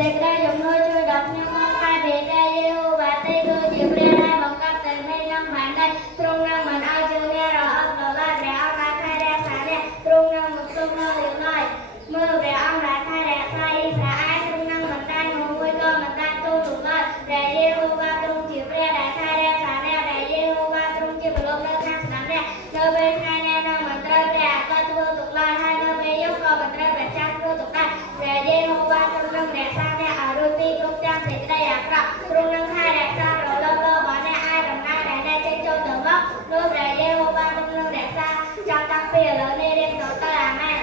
សេចក្តីជំនួយជួយដល់ខ្ញុំក្នុងកាយព្រះតែយេហូវ៉ាទេគឺជាព្រះដែលបង្កប់តែមេឃនិងផែនដីទ្រង់នឹងមិនឲ្យជើងអ្នករអិលដល់ព្រះអង្គបានថែរក្សាអ្នកទ្រង់នឹងមិនទុកនៅរៀងឡើយមើលព្រះអង្គបានថែរក្សាអ៊ីស្រាអែលទ្រង់នឹងមិនដាច់មួយក៏មិនដាច់ទូលឡើយព្រះយេហូវ៉ាទ្រង់ជាព្រះដែលថែរក្សាអ្នកព្រះយេហូវ៉ាទ្រង់ជាប្រឡប់នៅខាងស្ដាំអ្នកនៅពេលថ្ងៃអ្នកនឹងមិនត្រូវព្រះអាកាសធ្វើទុកឡើយហើយនៅពេលយប់ក៏មិនត្រូវព្រះច័ន្ទធ្វើទុកដែរព្រះយេហូវ៉ាទ្រង់នឹងរក្សាអ្នកឲ្យរួចពីគ្រប់ទាំងសេចក្តីអាក្រក់ទ្រង់នឹងថែរក្សារលត់របស់អ្នកឲ្យដំណើរដែលអ្នកចេញចូលទៅមកនោះព្រះយេហូវ៉ាទ្រង់នឹងរក្សាចាប់តាំងពីឥឡូវនេះរៀងទៅអាមែន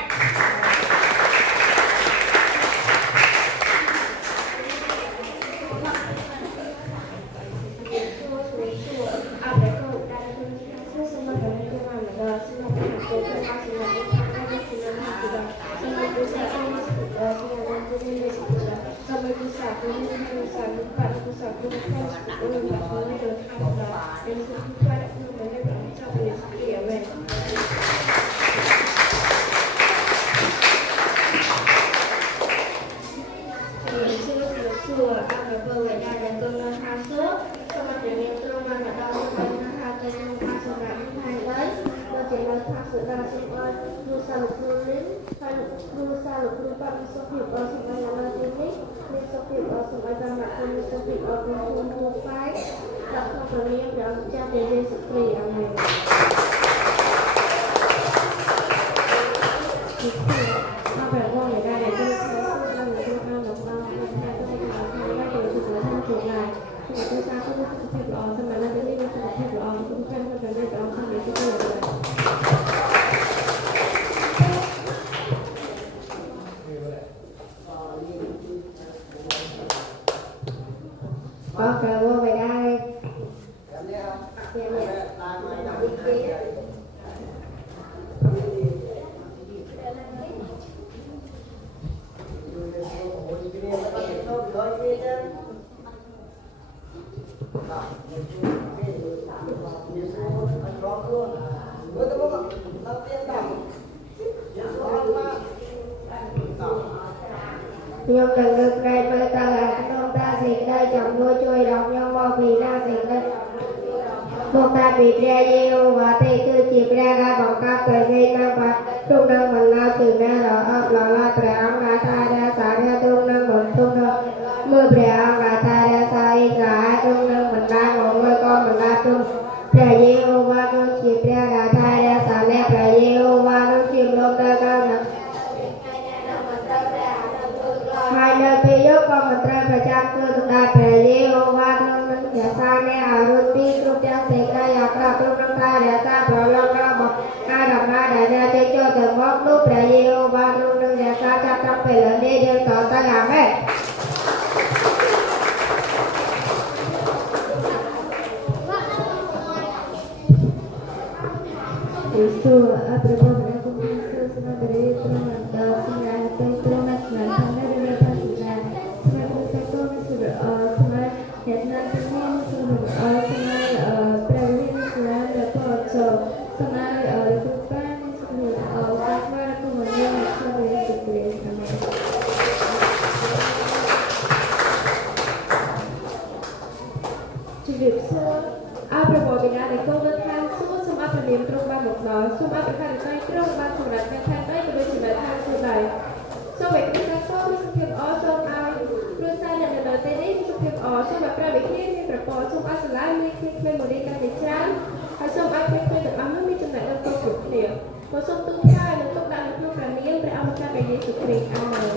ខ្ញុំនឹងលើកក្រែកមើលតើក្នុងតាសេចក្តីចំនួនជួយដល់ខ្ញុំមកពីណាសេចក្តីមកតាពីព្រះយេហូវ៉ាទេគឺជាព្រះដែលបង្កប់ទៅនៃតាមបាត់ទ្រង់នឹងមិនឡោជើងណារអប់ឡឡាព្រះអង្គដែលថាដែលសារទ្រង់នឹងមិនទុកមើលព្រះអង្គដែលថាដែលសារអ៊ីស្រាអែលទ្រង់នឹងមិនដាច់មកមើលក៏មិនដាច់ទ្រង់ព្រះយេហូវ៉ាទ្រង់ជាព្រះដែលថាដែលសារអ្នកព្រះយេហូវ៉ាទ្រង់ជាលោកដែលកើតហើយនៅពេលយប់ក៏មិនត្រូវប្រចាំធ្វើទុកដែរព្រះយេហូវ៉ាទ្រង់នឹងរក្សាអ្នកឲ្យរួចពីគ្រប់ទាំងសេចក្តីអាក្រក់ទ្រង់នឹងថែរក្សាប្រឡងរបស់ការដំណើរដែលអ្នកចេញចូលទៅមកនោះព្រះយេហូវ៉ាទ្រង់នឹងរក្សាចាប់តាំងពីឥឡូវនេះរៀងតទៅអាមែនយេស៊ូវអព្រះបរមគុណសូមស្នើព្រះទ្រង់ដល់សម្រាប់ទៅទ្រង់ណាស់ណាស់ខាងនេះរៀបថាស្នាស្មារតីទៅនឹងសុរស្មារតីអ្នកណាទាំងនេះសូមស្មារតីព្រះវិញ្ញាណស្នាដែលពោចូលស្មារតីទូបានស្មារតីសាស្ត្រគុំយើងសូមរៀបពីព្រះអាមែនជម្រាបសួរអរព្រះបរមដែលគង់នៅខាងសួគ៌សូមអរព្រះនាមទ្រង់បានមកដល់សូមអរព្រះខ័ននៃទ្រង់បានសម្រាប់នៅខាងដីក៏ដូចជានៅខាងសួគ៌ដែរសូមឲ្យព្រះទ្រង់មានសុខភាពល្អសូមឲ្យគ្រួសារអ្នកនៅទីនេះមានសុខភាពល្អសូមឲ្យព្រះវិញ្ញាណមានប្រព័ន្ធសូមឲ្យសាលាមានគ្មានមួយនេះកាន់តែច្រើនហើយសូមឲ្យព្រះទាំងអស់នោះមានចំណែកដល់គ្រប់គ្នាក៏សូមទូលថានឹងទុកដាក់នៅក្នុងព្រះនាមព្រះអម្ចាស់ព្រះយេស៊ូវគ្រីស្ទអាមែន